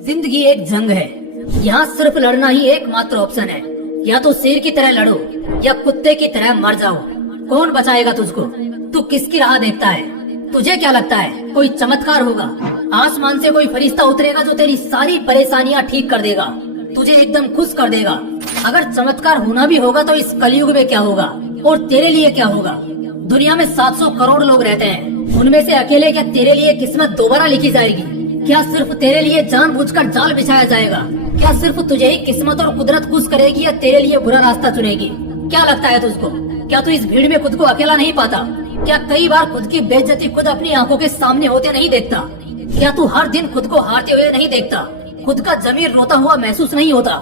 जिंदगी एक जंग है, यहाँ सिर्फ लड़ना ही एकमात्र ऑप्शन है। या तो शेर की तरह लड़ो या कुत्ते की तरह मर जाओ। कौन बचाएगा तुझको? तू किसकी राह देखता है? तुझे क्या लगता है कोई चमत्कार होगा? आसमान से कोई फरिश्ता उतरेगा जो तेरी सारी परेशानियाँ ठीक कर देगा, तुझे एकदम खुश कर देगा? अगर चमत्कार होना भी होगा तो इस कलयुग में क्या होगा और तेरे लिए क्या होगा? दुनिया में 700 करोड़ लोग रहते हैं, उनमें से अकेले क्या तेरे लिए किस्मत दोबारा लिखी जाएगी? क्या सिर्फ तेरे लिए जानबूझकर जाल बिछाया जाएगा? क्या सिर्फ तुझे ही किस्मत और कुदरत खुश करेगी या तेरे लिए बुरा रास्ता चुनेगी? क्या लगता है तुझको? क्या तू इस भीड़ में खुद को अकेला नहीं पाता? क्या कई बार खुद की बेइज्जती खुद अपनी आंखों के सामने होते नहीं देखता? क्या तू हर दिन खुद को हारते हुए नहीं देखता? खुद का जमीर रोता हुआ महसूस नहीं होता?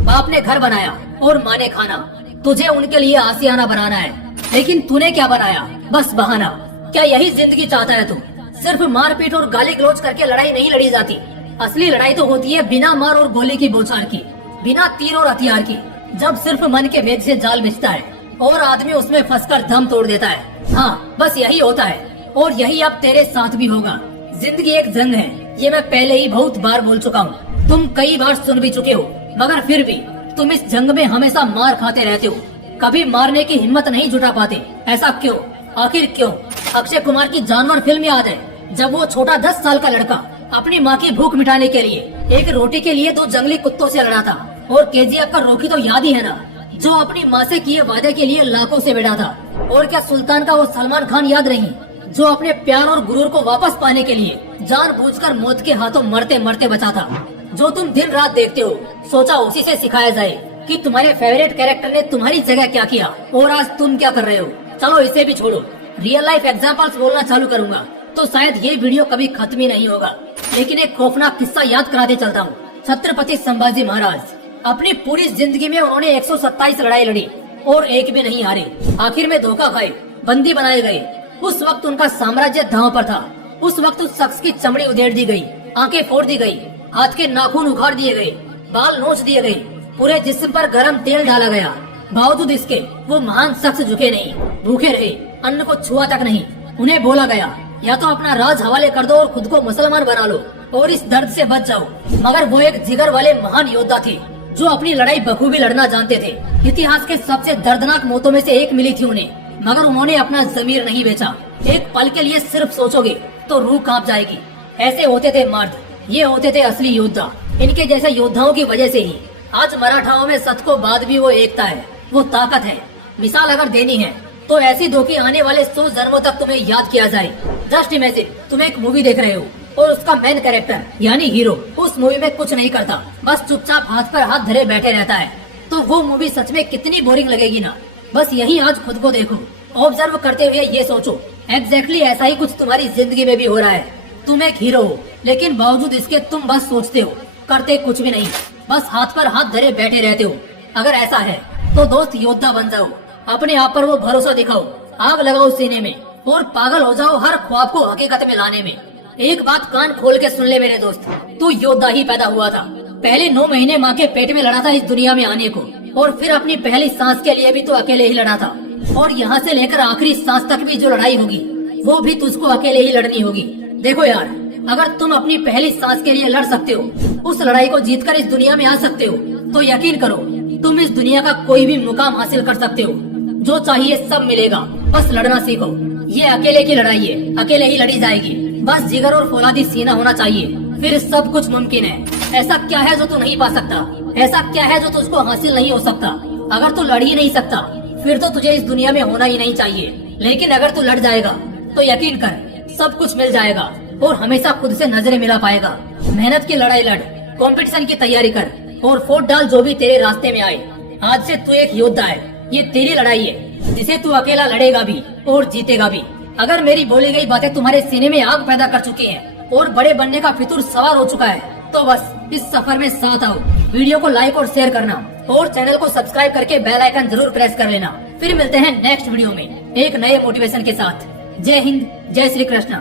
बाप ने घर बनाया और माँ ने खाना, तुझे उनके लिए आशियाना बनाना है, लेकिन तूने क्या बनाया? बस बहाना। क्या यही जिंदगी चाहता है तू? सिर्फ मारपीट और गाली गलौज करके लड़ाई नहीं लड़ी जाती। असली लड़ाई तो होती है बिना मार और गोली की बौछार की, बिना तीर और हथियार की, जब सिर्फ मन के भेद से जाल बिछता है और आदमी उसमें फंसकर दम तोड़ देता है। हाँ, बस यही होता है और यही अब तेरे साथ भी होगा। जिंदगी एक जंग है, ये मैं पहले ही बहुत बार बोल चुका हूँ, तुम कई बार सुन भी चुके हो, मगर फिर भी तुम इस जंग में हमेशा मार खाते रहते हो, कभी मारने की हिम्मत नहीं जुटा पाते। ऐसा क्यों? आखिर क्यों? अक्षय कुमार की जानवर फिल्म याद है, जब वो छोटा 10 साल का लड़का अपनी माँ की भूख मिटाने के लिए एक रोटी के लिए 2 जंगली कुत्तों से लड़ा था। और केजीएफ का रॉकी तो याद ही है ना, जो अपनी माँ से किए वादे के लिए लाखों से भिड़ा था। और क्या सुल्तान का वो सलमान खान याद नहीं, जो अपने प्यार और गुरूर को वापस पाने के लिए जानबूझकर मौत के हाथों मरते मरते बचा था? जो तुम दिन रात देखते हो, सोचा उसी से सिखाया जाए कि तुम्हारे फेवरेट कैरेक्टर ने तुम्हारी जगह क्या किया और आज तुम क्या कर रहे हो। चलो इसे भी छोड़ो, रियल लाइफ एग्जांपल्स बोलना चालू करूंगा तो शायद ये वीडियो कभी खत्म ही नहीं होगा। लेकिन एक खौफनाक किस्सा याद कराते चलता हूँ। छत्रपति संभाजी महाराज, अपनी पूरी जिंदगी में उन्होंने 127 लड़ाई लड़ी और एक भी नहीं हारे। आखिर में धोखा खाए, बंदी बनाए गए। उस वक्त उनका साम्राज्य दांव पर था। उस वक्त उस शख्स की चमड़ी उधेड़ दी गई, आंखें फोड़ दी गई, हाथ के नाखून उखाड़ दिए गए, बाल नोच दिए गए, पूरे जिस्म पर गरम तेल डाला गया। बावजूद इसके वो महान शख्स झुके नहीं, भूखे रहे, अन्न को छुआ तक नहीं। उन्हें बोला गया या तो अपना राज हवाले कर दो और खुद को मुसलमान बना लो और इस दर्द से बच जाओ। मगर वो एक जिगर वाले महान योद्धा थे जो अपनी लड़ाई बखूबी लड़ना जानते थे। इतिहास के सबसे दर्दनाक मौतों में से एक मिली थी उन्हें, मगर उन्होंने अपना जमीर नहीं बेचा। एक पल के लिए सिर्फ सोचोगे तो रूह कांप जाएगी। ऐसे होते थे मर्द, ये होते थे असली योद्धा। इनके जैसे योद्धाओं की वजह से ही आज मराठाओं में सत को बाद भी वो एकता है, वो ताकत है। मिसाल अगर देनी है तो ऐसी दो कि आने वाले 100 जन्मों तक तुम्हें याद किया जाए। जस्ट इमेजिन, तुम एक मूवी देख रहे हो और उसका मेन कैरेक्टर यानी हीरो उस मूवी में कुछ नहीं करता, बस चुपचाप हाथ पर हाथ धरे बैठे रहता है, तो वो मूवी सच में कितनी बोरिंग लगेगी ना। बस यही आज खुद को देखो, ऑब्जर्व करते हुए ये सोचो, एग्जैक्टली ऐसा ही कुछ तुम्हारी जिंदगी में भी हो रहा है। तुम एक हीरो हो, लेकिन बावजूद इसके तुम बस सोचते हो, करते कुछ भी नहीं, बस हाथ पर हाथ धरे बैठे रहते हो। अगर ऐसा है तो दोस्त योद्धा बन जाओ, अपने आप पर वो भरोसा दिखाओ, आग लगाओ सीने में और पागल हो जाओ हर ख्वाब को हकीकत में लाने में। एक बात कान खोल के सुन ले मेरे दोस्त, तू योद्धा ही पैदा हुआ था। पहले 9 महीने माँ के पेट में लड़ा था इस दुनिया में आने को, और फिर अपनी पहली सांस के लिए भी तो अकेले ही लड़ा था। और यहाँ से लेकर आखिरी सांस तक भी जो लड़ाई होगी वो भी तुझको अकेले ही लड़नी होगी। देखो यार, अगर तुम अपनी पहली सांस के लिए लड़ सकते हो, उस लड़ाई को जीतकर इस दुनिया में आ सकते हो, तो यकीन करो तुम इस दुनिया का कोई भी मुकाम हासिल कर सकते हो। जो चाहिए सब मिलेगा, बस लड़ना सीखो। ये अकेले की लड़ाई है, अकेले ही लड़ी जाएगी। बस जिगर और फौलादी सीना होना चाहिए, फिर सब कुछ मुमकिन है। ऐसा क्या है जो तू नहीं पा सकता? ऐसा क्या है जो तुझको हासिल नहीं हो सकता? अगर तू लड़ ही नहीं सकता फिर तो तुझे इस दुनिया में होना ही नहीं चाहिए। लेकिन अगर तू लड़ जाएगा तो यकीन कर सब कुछ मिल जाएगा और हमेशा खुद से नजरें मिला पाएगा। मेहनत की लड़ाई लड़, कंपटीशन की तैयारी कर और वोट डाल जो भी तेरे रास्ते में आए। आज से तू एक योद्धा है, ये तेरी लड़ाई है जिसे तू अकेला लड़ेगा भी और जीतेगा भी। अगर मेरी बोली गई बातें तुम्हारे सीने में आग पैदा कर चुकी हैं और बड़े बनने का फितूर सवार हो चुका है, तो बस इस सफर में साथ आओ। वीडियो को लाइक और शेयर करना और चैनल को सब्सक्राइब करके बेल आइकन जरूर प्रेस कर लेना। फिर मिलते हैं नेक्स्ट वीडियो में एक नए मोटिवेशन के साथ। जय हिंद, जय श्री कृष्ण।